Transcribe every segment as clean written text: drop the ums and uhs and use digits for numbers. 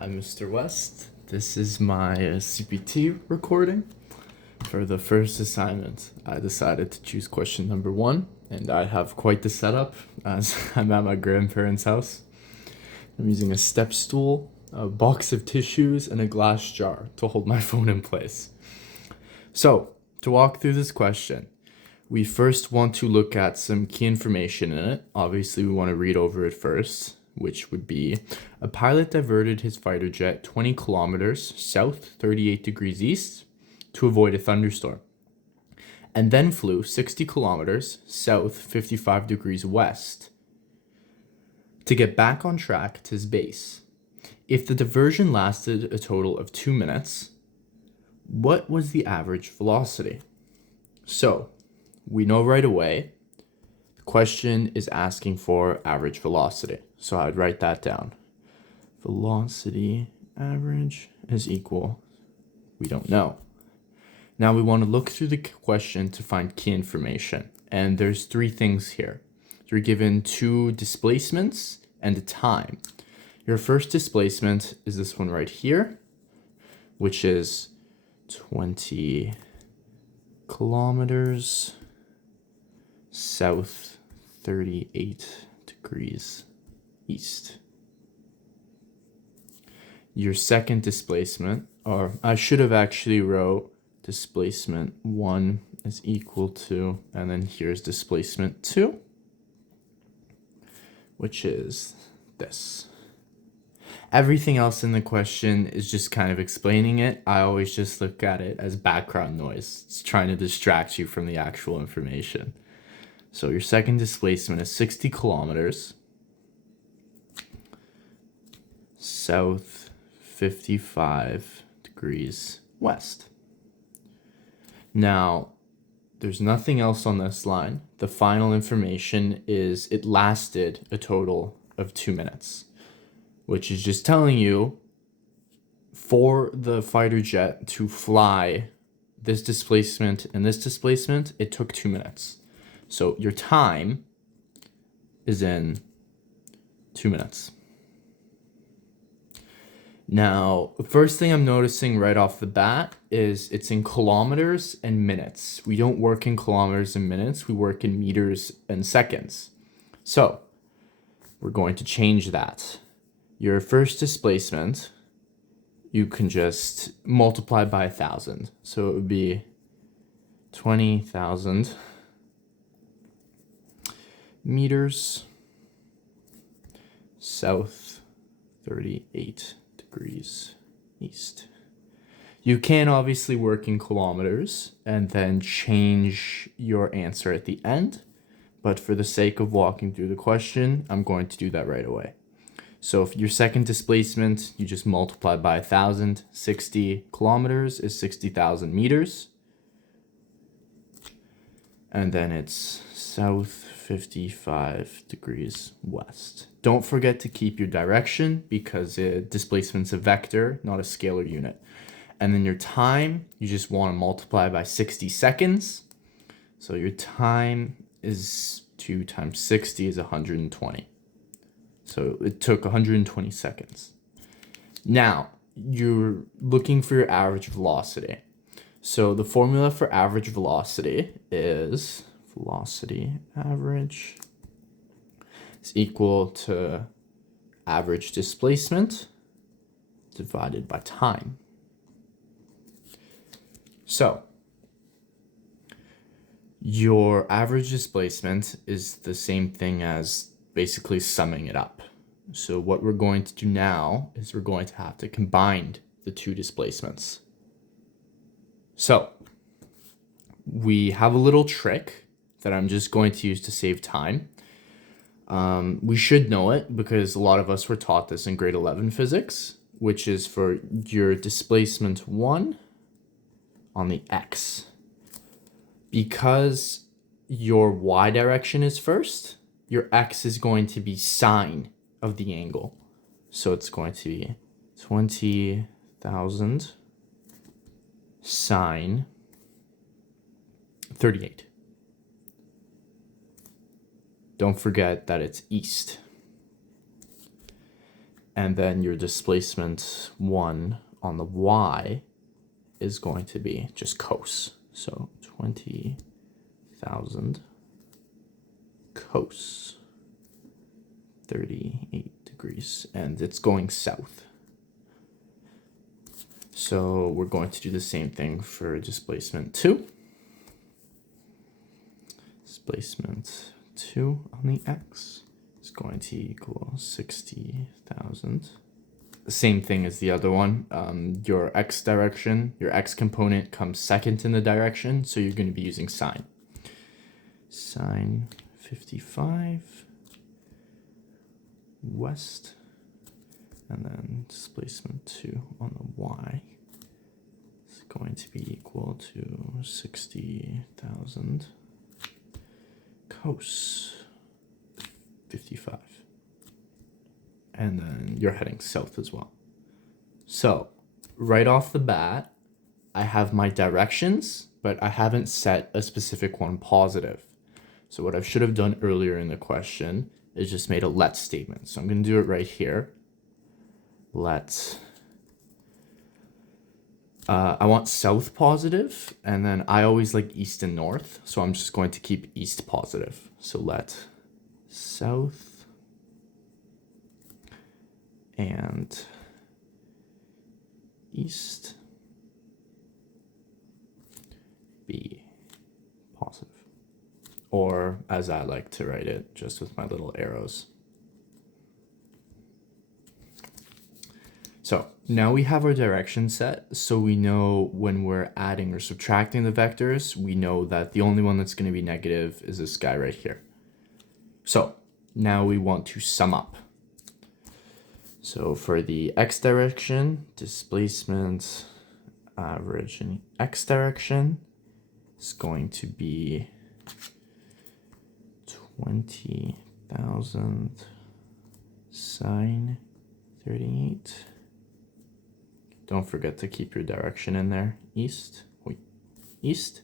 Hi, Mr. West. This is my CPT recording. For the first assignment, I decided to choose question number 1, and I have quite the setup as I'm at my grandparents' house. I'm using a step stool, a box of tissues, and a glass jar to hold my phone in place. So, to walk through this question, we first want to look at some key information in it. Obviously, we want to read over it first, which would be a pilot diverted his fighter jet 20 kilometers south, 38 degrees east to avoid a thunderstorm, and then flew 60 kilometers south, 55 degrees west to get back on track to his base. If the diversion lasted a total of 2 minutes, what was the average velocity? So, we know right away, the question is asking for average velocity. So I'd write that down. Velocity average is equal, we don't know. Now we want to look through the question to find key information. And there's 3 things here. You're given 2 displacements and a time. Your first displacement is this one right here, which is 20 kilometers south, 38 degrees east. Your second displacement, or I should have actually wrote displacement 1 is equal to, and then here's displacement 2, which is this. Everything else in the question is just kind of explaining it. I always just look at it as background noise. It's trying to distract you from the actual information. So your second displacement is 60 kilometers south, 55 degrees west. Now, there's nothing else on this line. The final information is it lasted a total of 2 minutes, which is just telling you for the fighter jet to fly this displacement and this displacement, it took 2 minutes. So your time is in 2 minutes. Now, the first thing I'm noticing right off the bat is it's in kilometers and minutes. We don't work in kilometers and minutes, we work in meters and seconds. So, we're going to change that. Your first displacement, you can just multiply by 1,000. So it would be 20,000 meters south, 38 degrees east. You can obviously work in kilometers and then change your answer at the end, but for the sake of walking through the question, I'm going to do that right away. So if your second displacement, you just multiply by 1,000, 60 kilometers is 60,000 meters. And then it's south, 55 degrees west. Don't forget to keep your direction because displacement's a vector, not a scalar unit. And then your time, you just want to multiply by 60 seconds. So your time is 2 times 60 is 120. So it took 120 seconds. Now, you're looking for your average velocity. So the formula for average velocity is velocity average is equal to average displacement divided by time. So your average displacement is the same thing as basically summing it up. So what we're going to do now is we're going to have to combine the 2 displacements. So we have a little trick that I'm just going to use to save time. We should know it because a lot of us were taught this in grade 11 physics, which is for your displacement 1 on the x. Because your y direction is first, your x is going to be sine of the angle. So it's going to be 20,000 sine 38. Don't forget that it's east. And then your displacement 1 on the y is going to be just cos. So 20,000 cos 38 degrees, and it's going south. So we're going to do the same thing for displacement 2. Displacement 2 on the x is going to equal 60,000. The same thing as the other one. Your x direction, your x component comes second in the direction, so you're going to be using sine. Sine 55 west, and then displacement 2 on the y is going to be equal to 60,000 cos 55. And then you're heading south as well. So right off the bat, I have my directions, but I haven't set a specific one positive. So what I should have done earlier in the question is just made a let statement. So I'm going to do it right here. Let. I want south positive, and then I always like east and north, so I'm just going to keep east positive. So let south and east be positive. Or as I like to write it, just with my little arrows. So now we have our direction set, so we know when we're adding or subtracting the vectors, we know that the only one that's going to be negative is this guy right here. So now we want to sum up. So for the x direction, displacement average in x direction is going to be 20,000 sine 38. Don't forget to keep your direction in there, east, east.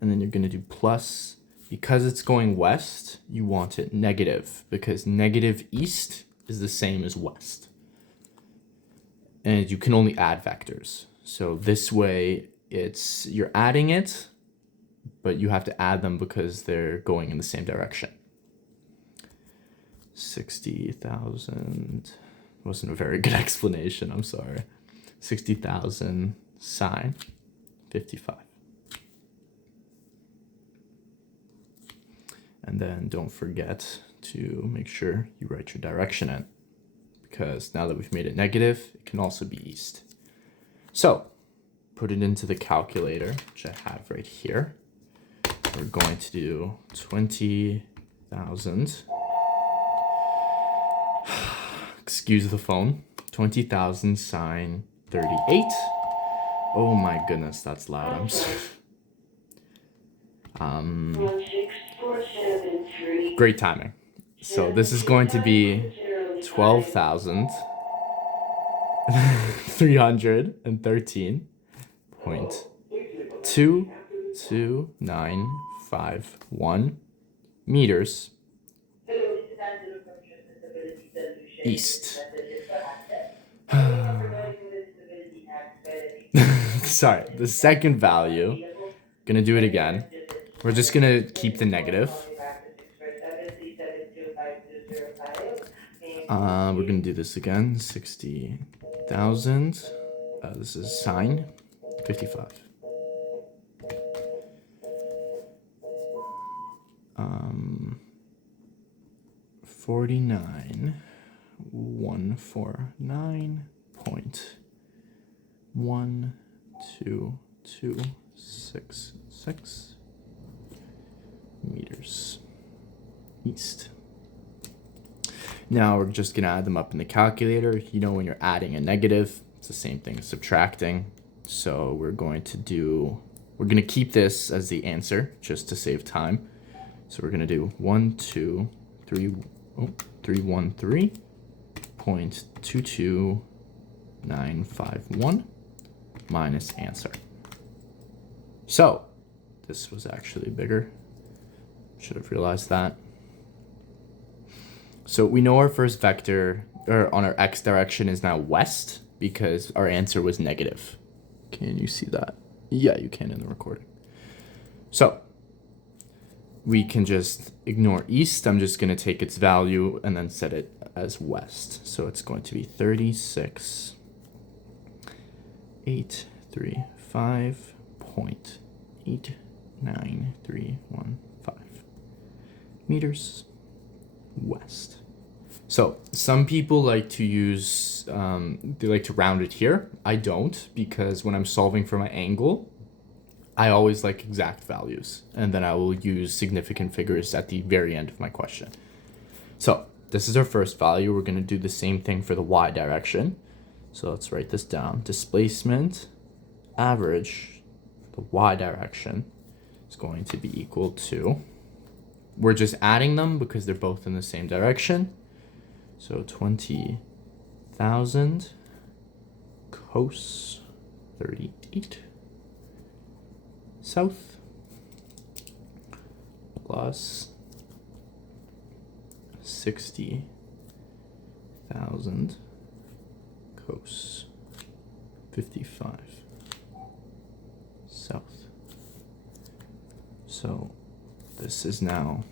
And then you're going to do plus. Because it's going west, you want it negative, because negative east is the same as west. And you can only add vectors. So this way, you're adding it, but you have to add them because they're going in the same direction. 60,000 wasn't a very good explanation, I'm sorry. 60,000 sine 55. And then don't forget to make sure you write your direction in, because now that we've made it negative, it can also be east. So put it into the calculator, which I have right here. We're going to do 20,000. Excuse the phone. 20,000 sine 38. Oh my goodness, that's loud. I'm sorry. Great timing. So this is going to be 12,313.22951 meters east. Sorry, the second value, gonna do it again. We're just gonna keep the negative. We're gonna do this again, 60,000. This is sine 55. 49,149.12266 meters east. Now we're just gonna add them up in the calculator. You know, when you're adding a negative, it's the same thing as subtracting. So we're gonna keep this as the answer just to save time. So we're gonna do 313.22951 minus answer. So this was actually bigger. Should have realized that. So we know our first vector or on our x direction is now west because our answer was negative. Can you see that? Yeah, you can in the recording. So we can just ignore east. I'm just going to take its value and then set it as west. So it's going to be 36,835.89315 meters west. So some people like to use, they like to round it here. I don't, because when I'm solving for my angle, I always like exact values, and then I will use significant figures at the very end of my question. So this is our first value. We're going to do the same thing for the y direction. So let's write this down. Displacement average, the y direction, is going to be equal to, we're just adding them because they're both in the same direction. So 20,000 cos 38 south plus 60,000 cos 55 south. So this is now,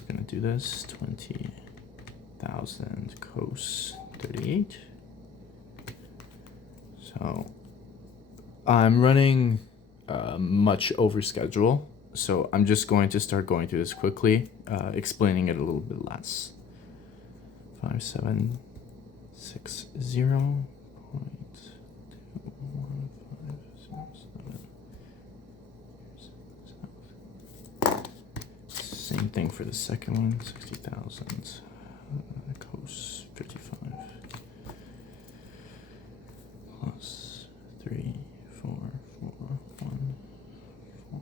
we're going to do this, 20,000 cos 38. So I'm running much over schedule, so I'm just going to start going through this quickly, explaining it a little bit less. 5760.21507. Same thing for the second one, 60,000 cos 55 plus 3, 4, 4, 1, 4,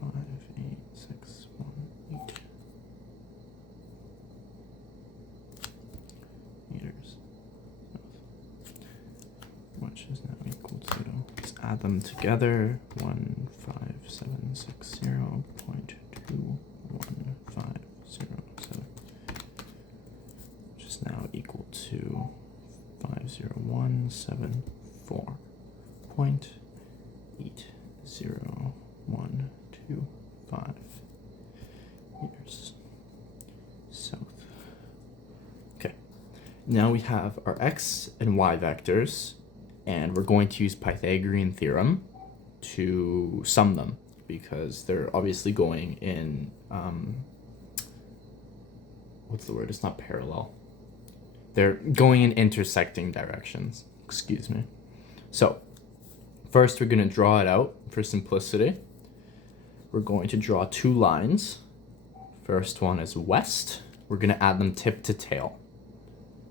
5, 8, 6, 1, 8 meters, which is now equal to, let's add them together, 15760.21507, which is now equal to 50174.80125 meters south. Okay, now we have our x and y vectors, and we're going to use Pythagorean theorem to sum them because they're obviously going in, what's the word? It's not parallel. They're going in intersecting directions, excuse me. So first we're going to draw it out for simplicity. We're going to draw two lines. First one is west. We're going to add them tip to tail.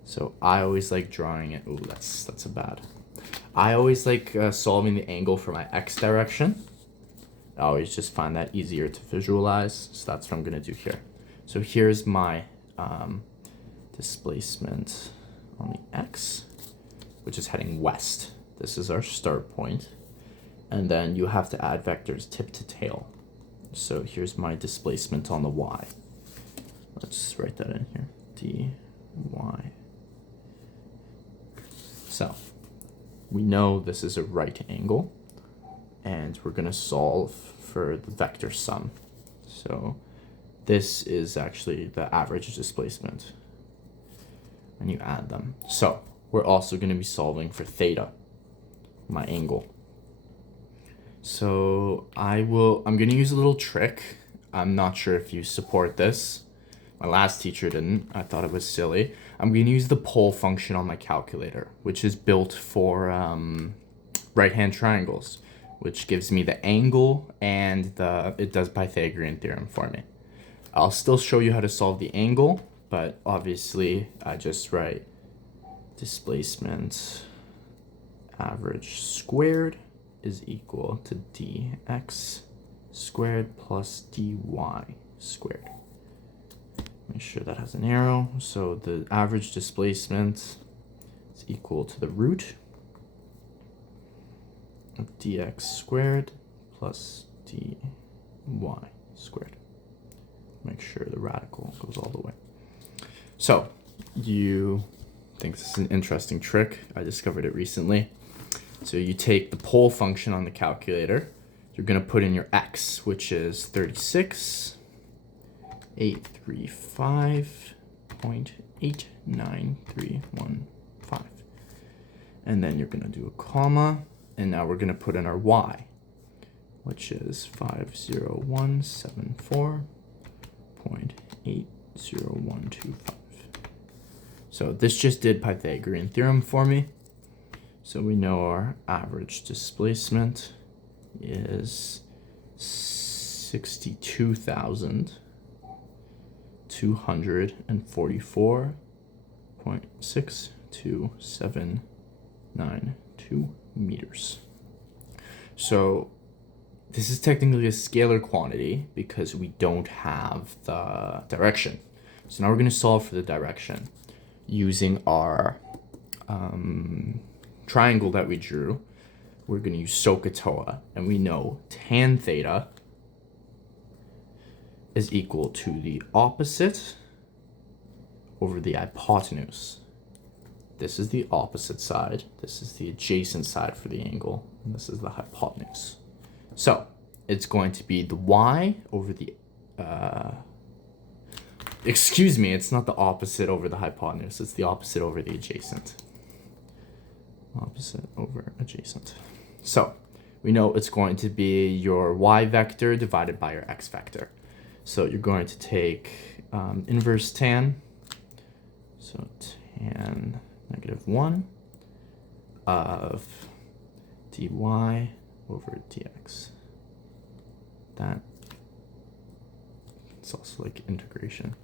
So I always like drawing it. Ooh, that's a bad. I always like solving the angle for my x direction. I always just find that easier to visualize. So that's what I'm going to do here. So here's my displacement on the x, which is heading west. This is our start point. And then you have to add vectors tip to tail. So here's my displacement on the y. Let's write that in here, dy. So we know this is a right angle, and we're going to solve for the vector sum. So this is actually the average displacement when you add them. So we're also going to be solving for theta, my angle. So I'm going to use a little trick. I'm not sure if you support this. My last teacher didn't. I thought it was silly. I'm going to use the pole function on my calculator, which is built for right-hand triangles, which gives me the angle, and it does Pythagorean theorem for me. I'll still show you how to solve the angle, but obviously I just write displacement average squared is equal to dx squared plus dy squared. Make sure that has an arrow. So the average displacement is equal to the root of dx squared plus dy squared. Make sure the radical goes all the way. So you think this is an interesting trick. I discovered it recently. So you take the pole function on the calculator. You're going to put in your x, which is 36,835.89315. And then you're going to do a comma. And now we're going to put in our y, which is 50174.80125. So this just did Pythagorean theorem for me. So we know our average displacement is 62,244.62792 meters. So this is technically a scalar quantity because we don't have the direction. So now we're going to solve for the direction using our triangle that we drew. We're going to use SOHCAHTOA, and we know tan theta is equal to the opposite over the hypotenuse. This is the opposite side, this is the adjacent side for the angle, and this is the hypotenuse. So it's going to be the y over the, excuse me, it's not the opposite over the hypotenuse, it's the opposite over the adjacent. Opposite over adjacent. So we know it's going to be your y vector divided by your x vector. So you're going to take inverse tan, so tan -1 of dy over dx. It's also like integration.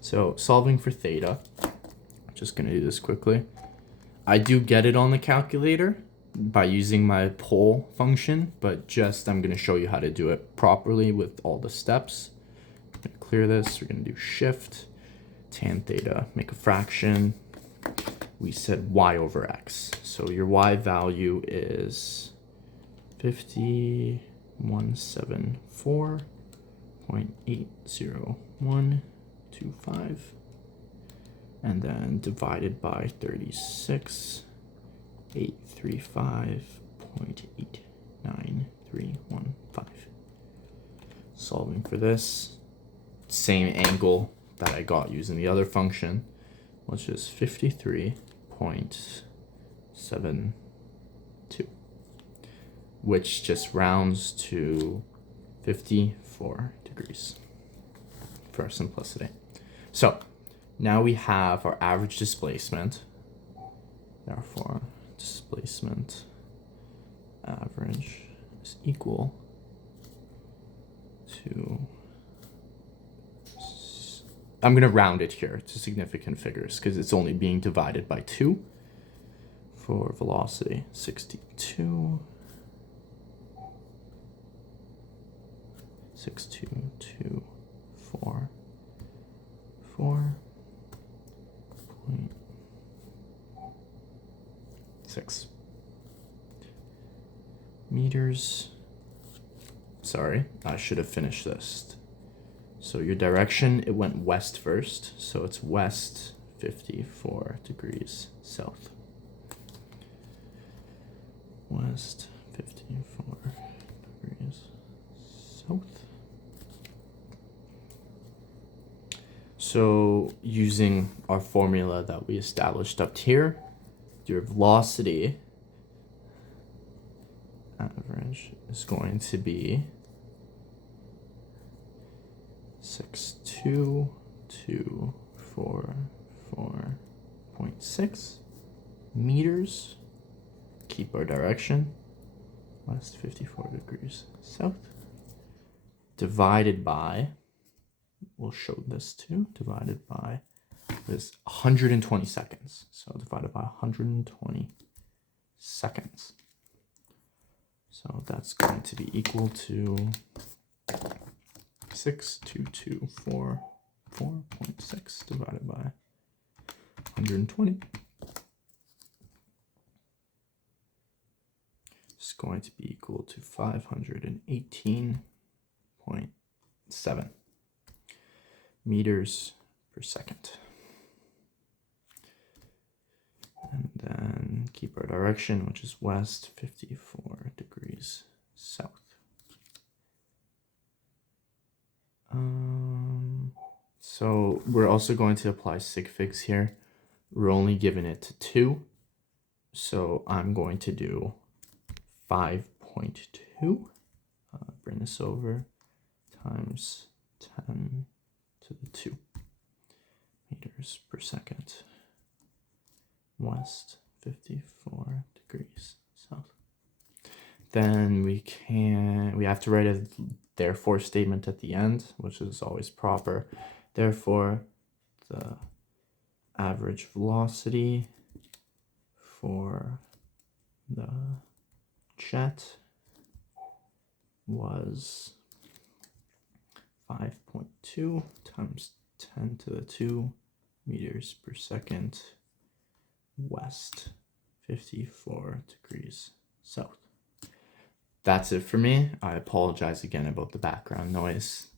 So solving for theta, I'm just going to do this quickly. I do get it on the calculator by using my pole function, but I'm going to show you how to do it properly with all the steps. I'm going to clear this. We're going to do shift, tan theta, make a fraction. We said y over x. So your y value is 5174.80125. And then divided by 36,835.89315. Solving for this, same angle that I got using the other function, which is 53.72, which just rounds to 54 degrees for simplicity. So now we have our average displacement. Therefore, displacement average is equal to, I'm going to round it here to significant figures because it's only being divided by 2 for velocity. 62,244.6 meters. Sorry, I should have finished this. So your direction, it went west first, so it's west 54 degrees south. West 54 degrees south. So using our formula that we established up here, your velocity average is going to be 62,244.6 meters. Keep our direction, west 54 degrees south, divided by, we'll show this too, divided by this 120 seconds. So divided by 120 seconds. So that's going to be equal to 62,244.6 divided by 120. It's going to be equal to 518.7 meters per second. keep our direction, which is west, 54 degrees south. So we're also going to apply sig figs here. We're only giving it to 2. So I'm going to do 5.2. Bring this over, times 10 to the 2 meters per second. West, 54 degrees south. Then we have to write a therefore statement at the end, which is always proper. Therefore, the average velocity for the jet was 5.2 times 10 to the 2 meters per second west, 54 degrees south. That's it for me. I apologize again about the background noise.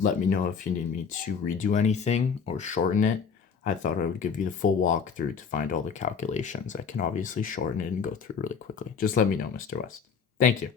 Let me know if you need me to redo anything or shorten it. I thought I would give you the full walkthrough to find all the calculations. I can obviously shorten it and go through really quickly. Just let me know, Mr. West. Thank you.